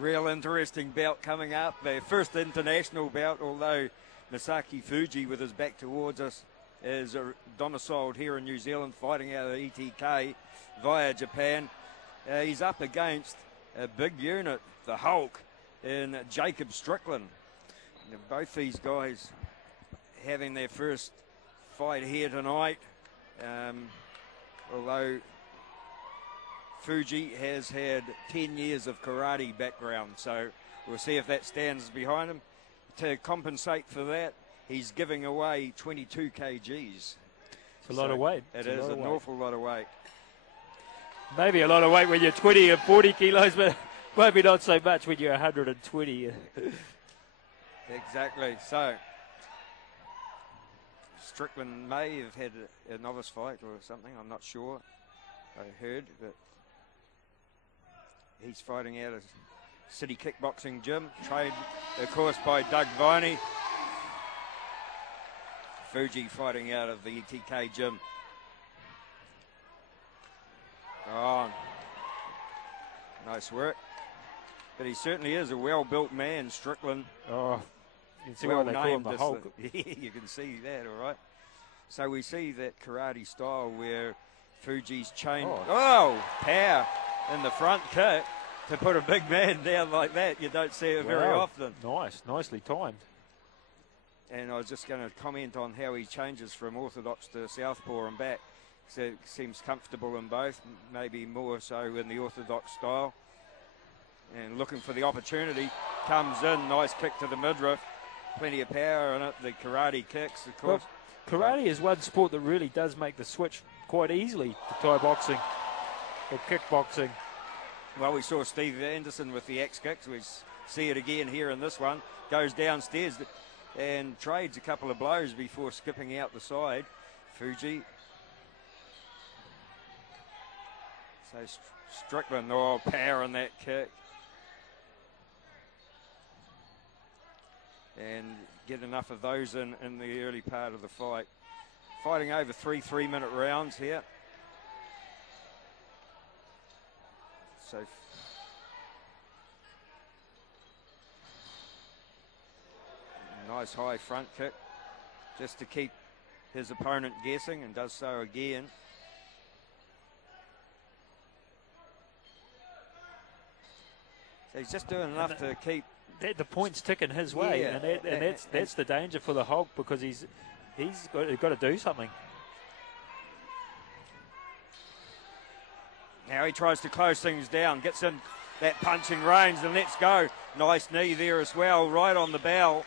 Real interesting bout coming up. Their first international bout, although Masaki Fujii, with his back towards us, is domiciled here in New Zealand, fighting out of the ETK via Japan. He's up against a big unit, the Hulk, in Jacob Strickland. Both these guys having their first fight here tonight, although Fujii has had 10 years of karate background, so we'll see if that stands behind him. To compensate for that, he's giving away 22 kgs. It's a lot of weight. It is an awful lot of weight. Maybe a lot of weight when you're 20 or 40 kilos, but maybe not so much when you're 120. Exactly. So Strickland may have had a novice fight or something. I'm not sure. I heard, but he's fighting out of City Kickboxing Gym, trained, of course, by Doug Viney. Fujii fighting out of the ETK Gym. Oh, nice work. But he certainly is a well-built man, Strickland. Oh, you can see why they call him the Hulk. You can see that, all right. So we see that karate style where Fujii's chain. Oh, power in the front kick to put a big man down like that. You don't see it very often. Nice, nicely timed. And I was just going to comment on how he changes from orthodox to southpaw and back. So it seems comfortable in both, maybe more so in the orthodox style. And looking for the opportunity, comes in, nice kick to the midriff, plenty of power in it, the karate kicks, of course. Well, karate is one sport that really does make the switch quite easily to Thai boxing or kickboxing. Well, we saw Steve Anderson with the axe kicks. We see it again here in this one. Goes downstairs and trades a couple of blows before skipping out the side. Fujii. So Strickland, power in that kick. And get enough of those in the early part of the fight. Fighting over 3 3-minute rounds here. So nice high front kick just to keep his opponent guessing, and does so again. So he's just doing enough to keep the points ticking his way, and that's the danger for the Hulk, because he's got to do something. Now he tries to close things down, gets in that punching range and lets go. Nice knee there as well, right on the bell.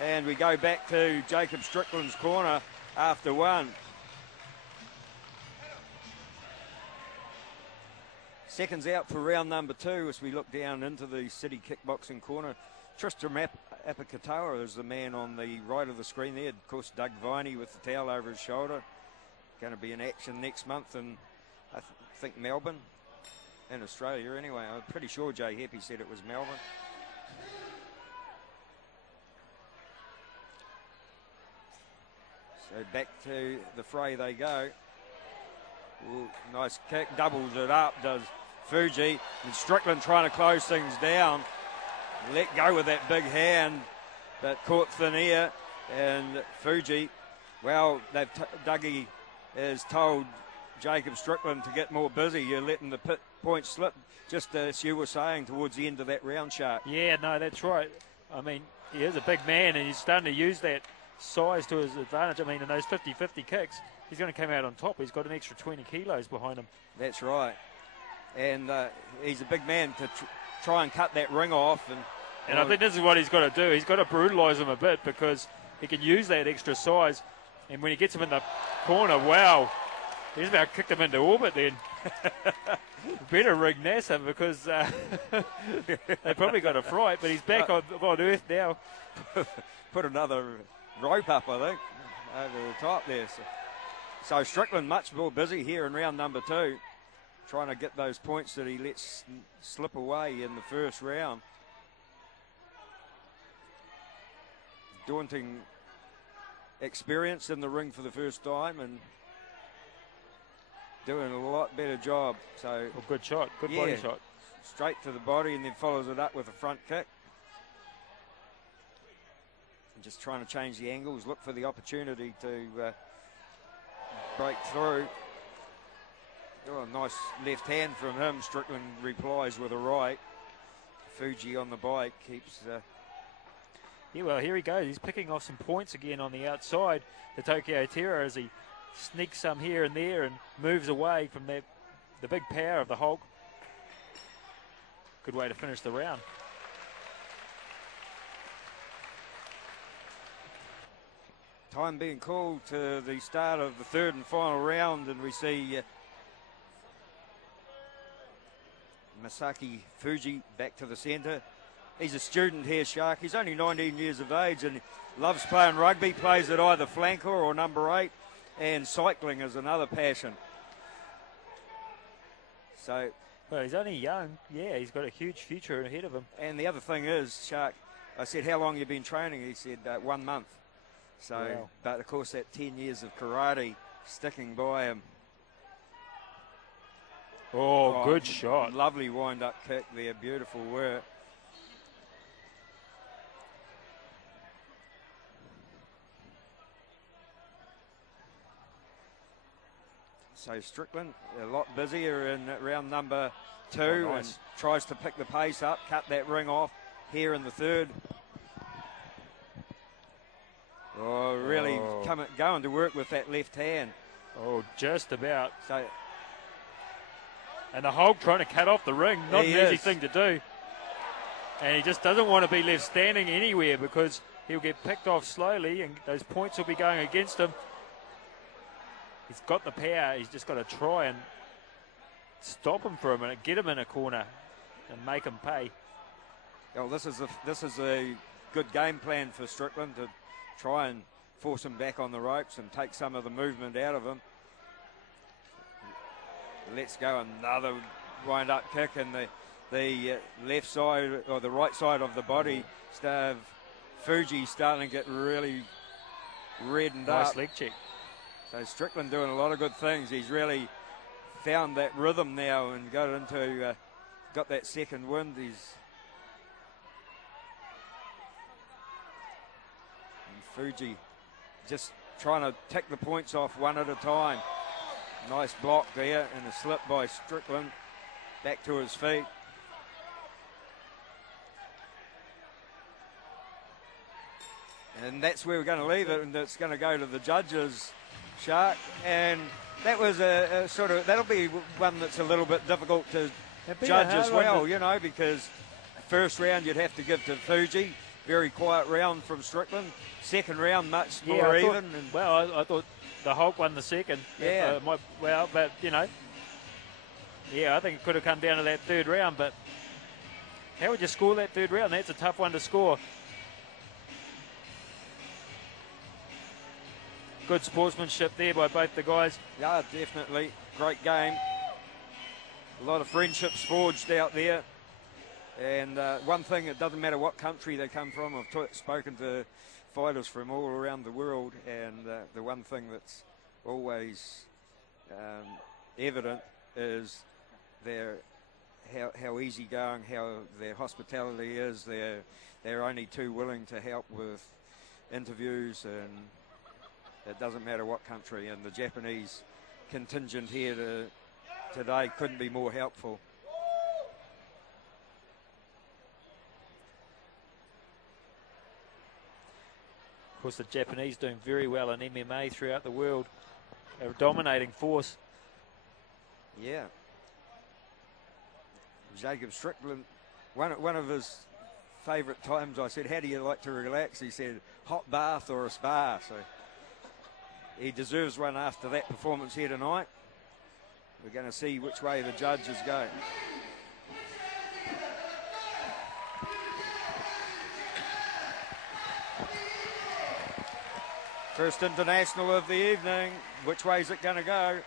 And we go back to Jacob Strickland's corner after one. Seconds out for round number 2 as we look down into the City Kickboxing corner. Tristram Apicatoa is the man on the right of the screen there. Of course, Doug Viney with the towel over his shoulder. Going to be in action next month in, I think, Melbourne, in Australia anyway. I'm pretty sure Jay Happy said it was Melbourne. So back to the fray they go. Ooh, nice kick, doubles it up, does Fujii. And Strickland trying to close things down. Let go with that big hand, but caught thin air. And Fujii, well, Dougie has told Jacob Strickland to get more busy. You're letting the points slip, just as you were saying, towards the end of that round, Shark. Yeah, no, that's right. I mean, he is a big man, and he's starting to use that size to his advantage. I mean, in those 50-50 kicks, he's going to come out on top. He's got an extra 20 kilos behind him. That's right. And he's a big man to try and cut that ring off. And I think this is what he's got to do. He's got to brutalise him a bit, because he can use that extra size. And when he gets him in the corner, wow, he's about kicked him into orbit then. Better rig NASA, because they probably got a fright, but he's back on earth now. Put another rope up, I think, over the top there. So Strickland much more busy here in round number 2, trying to get those points that he lets slip away in the first round. Daunting experience in the ring for the first time, and doing a lot better job. So good shot, good body shot. straight to the body and then follows it up with a front kick. And just trying to change the angles, look for the opportunity to break through. Oh, nice left hand from him. Strickland replies with a right. Fujii on the bike keeps... Yeah, well, here he goes. He's picking off some points again on the outside to Tokyo Terror as he sneaks some here and there and moves away from the big power of the Hulk. Good way to finish the round. Time being called to the start of the third and final round, and we see Masaki Fujii back to the centre. He's a student here, Shark. He's only 19 years of age and loves playing rugby, plays at either flanker or number 8, and cycling is another passion. So, well, he's only young. Yeah, he's got a huge future ahead of him. And the other thing is, Shark, I said, how long have you been training? He said, 1 month. So, wow. But of course, that 10 years of karate sticking by him. Oh, good shot. Lovely wind-up kick there, beautiful work. So Strickland a lot busier in round number 2 and tries to pick the pace up, cut that ring off here in the third. Oh, really going to work with that left hand. Oh, just about. So, and the Hulk trying to cut off the ring, not an easy thing to do. And he just doesn't want to be left standing anywhere because he'll get picked off slowly and those points will be going against him. He's got the power. He's just got to try and stop him for a minute, get him in a corner, and make him pay. Well, this is a good game plan for Strickland to try and force him back on the ropes and take some of the movement out of him. Let's go, another wind-up kick, and the left side or the right side of the body. Fujii starting to get really reddened up. Nice leg check. So Strickland doing a lot of good things. He's really found that rhythm now and got that second wind. And Fujii just trying to tick the points off one at a time. Nice block there and a slip by Strickland. Back to his feet. And that's where we're going to leave it, and it's going to go to the judges, Shark. And that was that'll be one that's a little bit difficult to judge as well, you know, because first round you'd have to give to Fujii. Very quiet round from Strickland. Second round, much more even. I thought the Hulk won the second. Yeah. But, you know, yeah, I think it could have come down to that third round, but how would you score that third round? That's a tough one to score. Good sportsmanship there by both the guys. Yeah, definitely. Great game. A lot of friendships forged out there. And one thing, it doesn't matter what country they come from. I've spoken to fighters from all around the world, and the one thing that's always evident is how easygoing, how their hospitality is. They're only too willing to help with interviews, and it doesn't matter what country. And the Japanese contingent here today couldn't be more helpful. Of course, the Japanese doing very well in MMA throughout the world. They're a dominating force. Yeah. Jacob Strickland, one of his favourite times, I said, how do you like to relax? He said, hot bath or a spa. So he deserves one after that performance here tonight. We're going to see which way the judges go. First international of the evening. Which way is it going to go?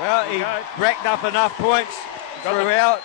Well, he racked up enough points throughout.